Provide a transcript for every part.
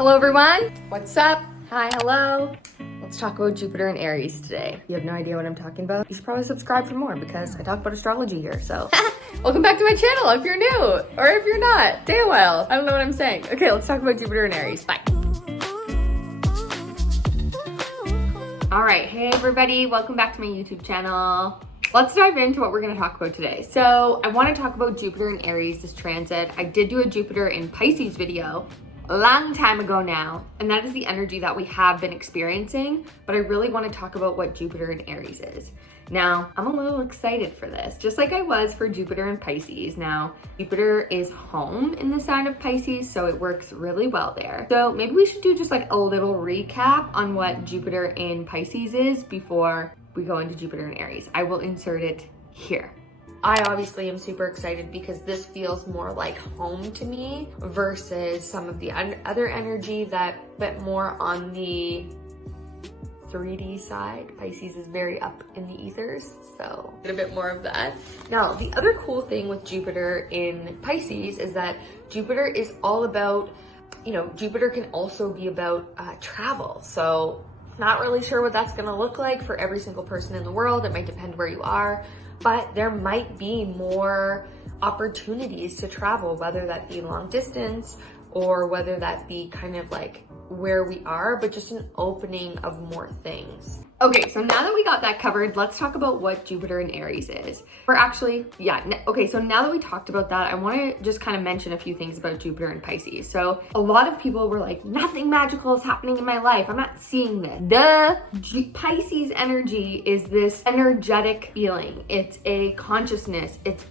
Hello everyone, what's up? Hi, hello. Let's talk about Jupiter and Aries today. You have no idea what I'm talking about? You should probably subscribe for more because I talk about astrology here, so. Welcome back to my channel if you're new, or if you're not, stay a while. I don't know what I'm saying. Okay, let's talk about Jupiter and Aries, bye. All right, hey everybody, welcome back to my YouTube channel. Let's dive into what we're gonna talk about today. So I wanna talk about Jupiter and Aries, this transit. I did do a Jupiter in Pisces video a long time ago now, and that is the energy that we have been experiencing, but I really wanna talk about what Jupiter and Aries is. Now, I'm a little excited for this, just like I was for Jupiter and Pisces. Now, Jupiter is home in the sign of Pisces, so it works really well there. So maybe we should do just like a little recap on what Jupiter in Pisces is before we go into Jupiter and Aries. I will insert it here. I obviously am super excited because this feels more like home to me versus some of the other energy that bit more on the 3D side. Pisces is very up in the ethers, so a bit more of that. Now, the other cool thing with Jupiter in Pisces is that Jupiter is all about, Jupiter can also be about travel. So not really sure what that's gonna look like for every single person in the world. It might depend where you are, but there might be more opportunities to travel, whether that be long distance or whether that be kind of like where we are, but just an opening of more things. Okay, so now that we got that covered, let's talk about what Jupiter and Aries is. Or actually, okay, so now that we talked about that, I wanna just kind of mention a few things about Jupiter and Pisces. So a lot of people were like, nothing magical is happening in my life. I'm not seeing this. The Pisces energy is this energetic feeling. It's a consciousness. It's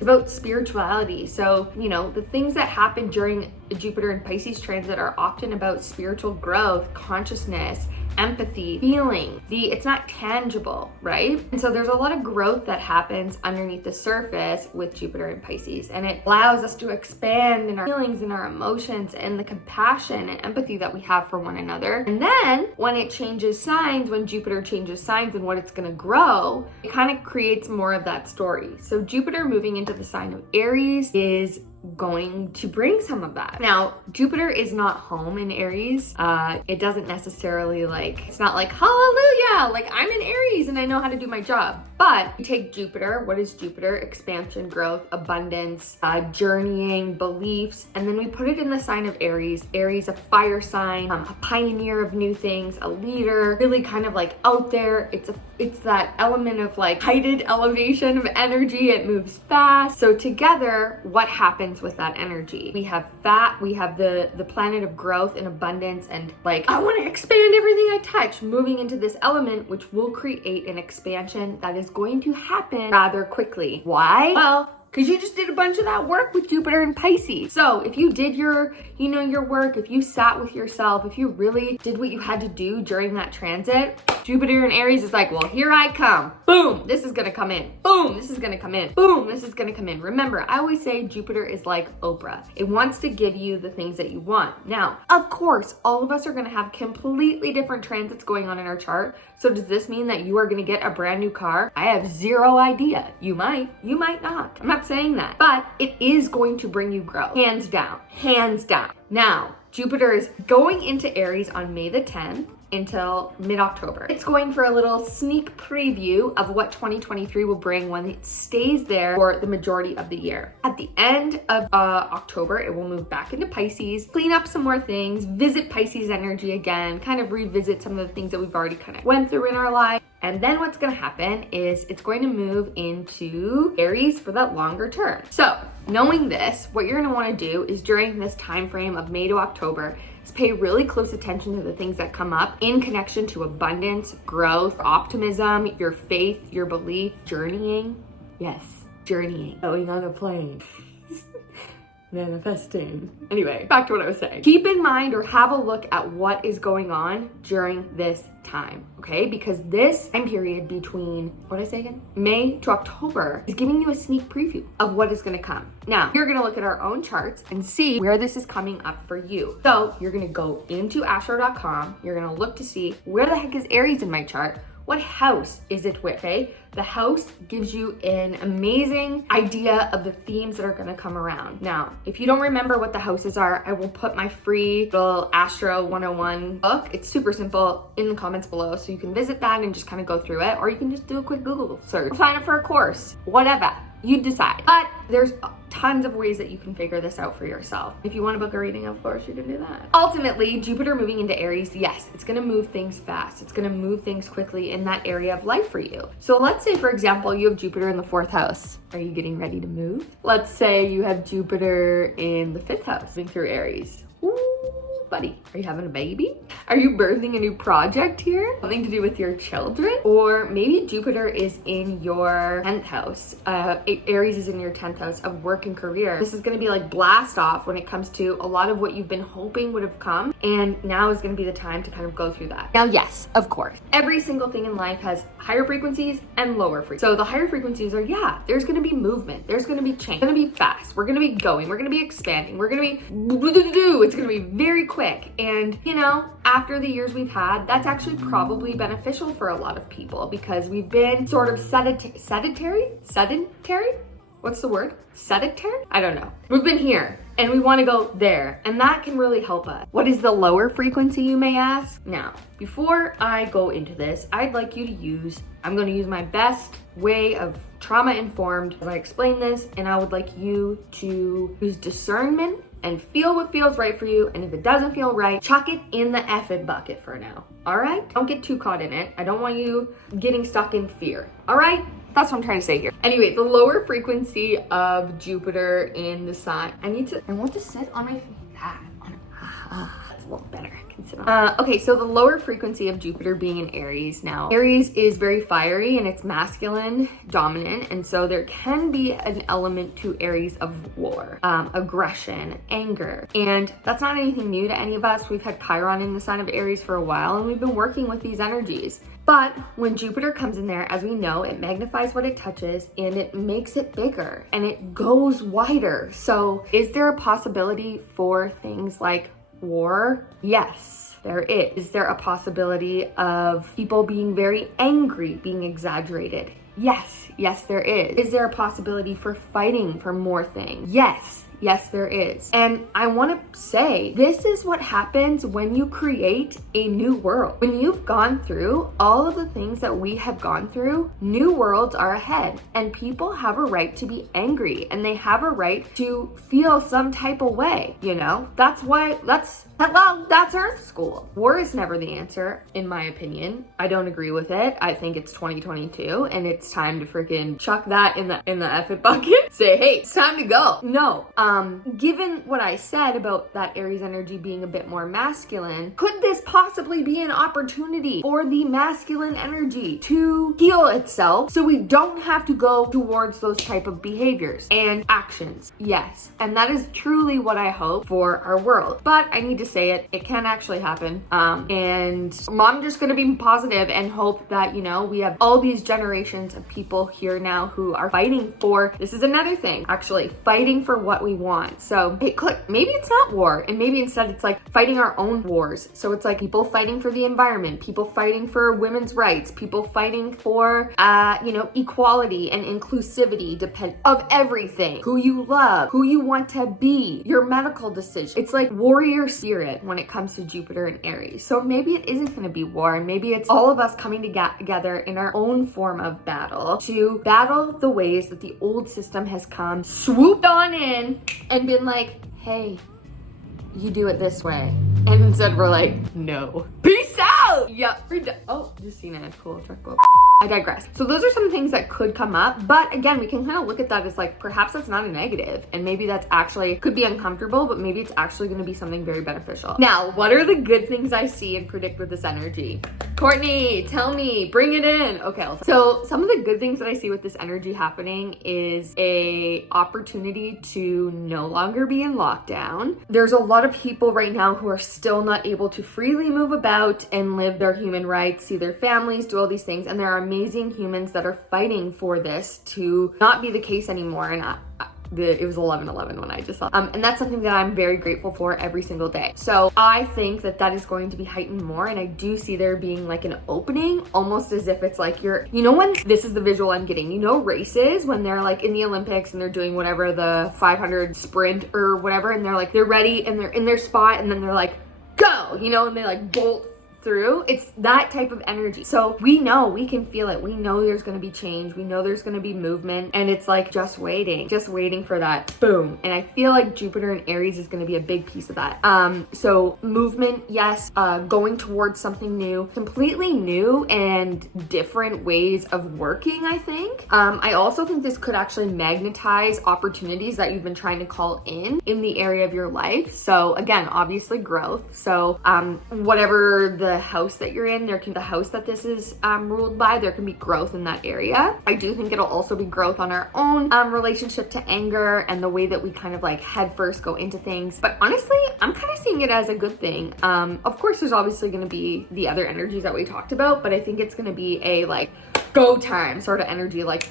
about spirituality. So, the things that happen during Jupiter and Pisces transit are often about spiritual growth, consciousness, empathy, feeling. It's not tangible, right? And so there's a lot of growth that happens underneath the surface with Jupiter and Pisces, and it allows us to expand in our feelings and our emotions and the compassion and empathy that we have for one another. And then when it changes signs, when Jupiter changes signs and what it's gonna grow, it kind of creates more of that story. So Jupiter moving into the sign of Aries is going to bring some of that. Now, Jupiter is not home in Aries. It doesn't necessarily it's not like, hallelujah, like I'm in Aries and I know how to do my job. But you take Jupiter, what is Jupiter? Expansion, growth, abundance, journeying, beliefs, and then we put it in the sign of Aries. Aries, a fire sign, a pioneer of new things, a leader, really kind of like out there. It's that element of like heightened elevation of energy. It moves fast. So together, what happens with that energy? We have the planet of growth and abundance and I want to expand everything I touch, moving into this element, which will create an expansion that is going to happen rather quickly. Why? Well, because you just did a bunch of that work with Jupiter and Pisces. So if you did your work, if you sat with yourself, if you really did what you had to do during that transit, Jupiter and Aries is like, well, here I come. Boom, this is gonna come in. Boom, this is gonna come in. Boom, this is gonna come in. Remember, I always say Jupiter is like Oprah. It wants to give you the things that you want. Now, of course, all of us are gonna have completely different transits going on in our chart. So does this mean that you are gonna get a brand new car? I have zero idea. You might not. I'm not saying that, but it is going to bring you growth. Hands down, hands down. Now, Jupiter is going into Aries on May the 10th until mid-October. It's going for a little sneak preview of what 2023 will bring when it stays there for the majority of the year. At the end of October, it will move back into Pisces, clean up some more things, visit Pisces energy again, kind of revisit some of the things that we've already kind of went through in our life. And then what's gonna happen is it's going to move into Aries for that longer term. So knowing this, what you're gonna wanna do is during this time frame of May to October, is pay really close attention to the things that come up in connection to abundance, growth, optimism, your faith, your belief, journeying. Yes, journeying, going on a plane. Manifesting. Anyway, back to what I was saying. Keep in mind or have a look at what is going on during this time, okay? Because this time period between, what did I say again? May to October is giving you a sneak preview of what is gonna come. Now, you're gonna look at our own charts and see where this is coming up for you. So you're gonna go into astro.com, you're gonna look to see where the heck is Aries in my chart, what house is it with, okay? The house gives you an amazing idea of the themes that are gonna come around. Now, if you don't remember what the houses are, I will put my free little Astro 101 book. It's super simple in the comments below, so you can visit that and just kind of go through it, or you can just do a quick Google search, sign up for a course, whatever. You decide. But there's tons of ways that you can figure this out for yourself. If you want to book a reading, of course, you can do that. Ultimately, Jupiter moving into Aries, yes, it's going to move things fast. It's going to move things quickly in that area of life for you. So let's say, for example, you have Jupiter in the 4th house. Are you getting ready to move? Let's say you have Jupiter in the 5th house, moving through Aries. Ooh, buddy, are you having a baby? Are you birthing a new project here? Something to do with your children? Or maybe Jupiter is in your 10th house. Aries is in your 10th house of work and career. This is gonna be like blast off when it comes to a lot of what you've been hoping would have come, and now is gonna be the time to kind of go through that. Now, yes, of course, every single thing in life has higher frequencies and lower frequencies. So the higher frequencies are, yeah, there's gonna be movement, there's gonna be change, it's gonna be fast, we're gonna be going, we're gonna be expanding, we're gonna be, it's gonna be very quick. And you know, after the years we've had, that's actually probably beneficial for a lot of people because we've been sort of sedentary? What's the word? Sedentary? I don't know. We've been here and we want to go there, and that can really help us. What is the lower frequency, you may ask? Now, before I go into this, I'd like you to I'm going to use my best way of trauma-informed as I explain this, and I would like you to use discernment and feel what feels right for you. And if it doesn't feel right, chuck it in the effing bucket for now. All right? Don't get too caught in it. I don't want you getting stuck in fear. All right? That's what I'm trying to say here. Anyway, the lower frequency of Jupiter in the sign. I want to sit on my that's a little better. I can sit on. Okay, so the lower frequency of Jupiter being in Aries now. Aries is very fiery and it's masculine dominant, and so there can be an element to Aries of war, aggression, anger, and that's not anything new to any of us. We've had Chiron in the sign of Aries for a while, and we've been working with these energies. But when Jupiter comes in there, as we know, it magnifies what it touches and it makes it bigger and it goes wider. So is there a possibility for things like war? Yes, there is. Is there a possibility of people being very angry, being exaggerated? Yes, there is. Is there a possibility for fighting for more things? Yes, there is. And I want to say, this is what happens when you create a new world. When you've gone through all of the things that we have gone through, new worlds are ahead, and people have a right to be angry, and they have a right to feel some type of way, you know? That's Earth School. War is never the answer, in my opinion. I don't agree with it. I think it's 2022, and it's time to freaking chuck that in the effing bucket. Say, hey, it's time to go. No. Given what I said about that Aries energy being a bit more masculine, could this possibly be an opportunity for the masculine energy to heal itself so we don't have to go towards those type of behaviors and actions? Yes. And that is truly what I hope for our world. But I need to say it can actually happen. And I'm just going to be positive and hope that, you know, we have all these generations of people here now who are fighting for, this is another thing, actually, fighting for what we want. So maybe it's not war, and maybe instead it's like fighting our own wars. So it's like people fighting for the environment, people fighting for women's rights, people fighting for equality and inclusivity of everything, who you love, who you want to be, your medical decision. It's like warrior spirit when it comes to Jupiter and Aries. So maybe it isn't going to be war, and maybe it's all of us coming together in our own form of battle to battle the ways that the old system has come, swooped on in and been like, hey, you do it this way. And instead we're like, no. Peace out! Yep, we're done. Oh, just seen a cool truck book. I digress. So those are some things that could come up, but again, we can kind of look at that as like, perhaps that's not a negative, and maybe that's actually, could be uncomfortable, but maybe it's actually going to be something very beneficial. Now, what are the good things I see and predict with this energy? Courtney, tell me, bring it in. Okay, so some of the good things that I see with this energy happening is a opportunity to no longer be in lockdown. There's a lot of people right now who are still not able to freely move about and live their human rights, see their families, do all these things, and there are amazing humans that are fighting for this to not be the case anymore. And it was 11/11 when I just saw. And that's something that I'm very grateful for every single day. So I think that that is going to be heightened more, and I do see there being like an opening, almost as if it's like you're, you know, when this is the visual I'm getting, you know, races when they're like in the Olympics and they're doing whatever, the 500 sprint or whatever, and they're like, they're ready and they're in their spot, and then they're like, go, you know, and they like bolt through. It's that type of energy. So we know, we can feel it. We know there's going to be change. We know there's going to be movement, and it's like just waiting for that boom. And I feel like Jupiter in Aries is going to be a big piece of that. So movement, yes, going towards something new, completely new and different ways of working, I think. I also think this could actually magnetize opportunities that you've been trying to call in the area of your life. So again, obviously growth. So whatever the house that you're in, the house that this is ruled by, there can be growth in that area. I do think it'll also be growth on our own relationship to anger and the way that we kind of like head first go into things. But honestly, I'm kind of seeing it as a good thing. Of course, there's obviously going to be the other energies that we talked about, but I think it's going to be a like go time sort of energy, like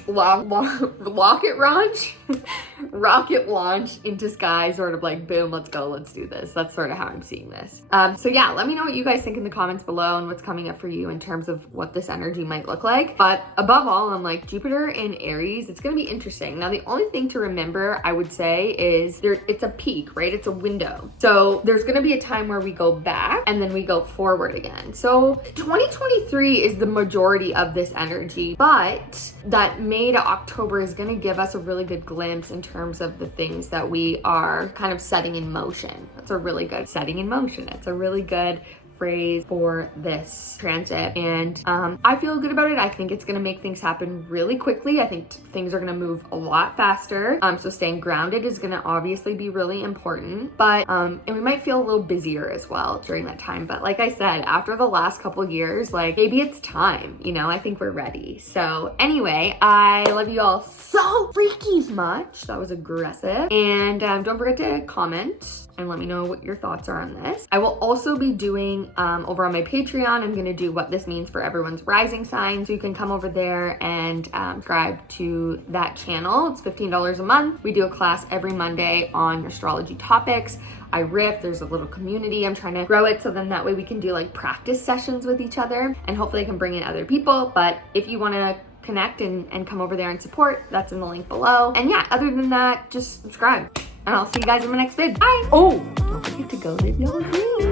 rocket launch into sky, sort of like boom, let's go, let's do this. That's sort of how I'm seeing this. So yeah, let me know what you guys think in the comments below and what's coming up for you in terms of what this energy might look like. But above all, I'm like, Jupiter in Aries, it's going to be interesting. Now, the only thing to remember, I would say, is it's a peak, right? It's a window. So there's going to be a time where we go back and then we go forward again. So 2023 is the majority of this energy, but that May to October is going to give us a really good glimpse in terms of the things that we are kind of setting in motion. That's a really good setting in motion. It's a really good phrase for this transit, and I feel good about it. I think it's going to make things happen really quickly. I think things are going to move a lot faster, so staying grounded is going to obviously be really important, but and we might feel a little busier as well during that time. But like I said, after the last couple years, like maybe it's time, you know, I think we're ready. So anyway, I love you all so freaking much. That was aggressive. And don't forget to comment and let me know what your thoughts are on this. I will also be doing over on my Patreon, I'm gonna do what this means for everyone's rising sign. So you can come over there and subscribe to that channel. It's $15 a month. We do a class every Monday on astrology topics. I riff, there's a little community. I'm trying to grow it so then that way we can do like practice sessions with each other, and hopefully I can bring in other people. But if you wanna connect and come over there and support, that's in the link below. And yeah, other than that, just subscribe. And I'll see you guys in my next vid. Bye. Oh, don't forget to go live your dreams.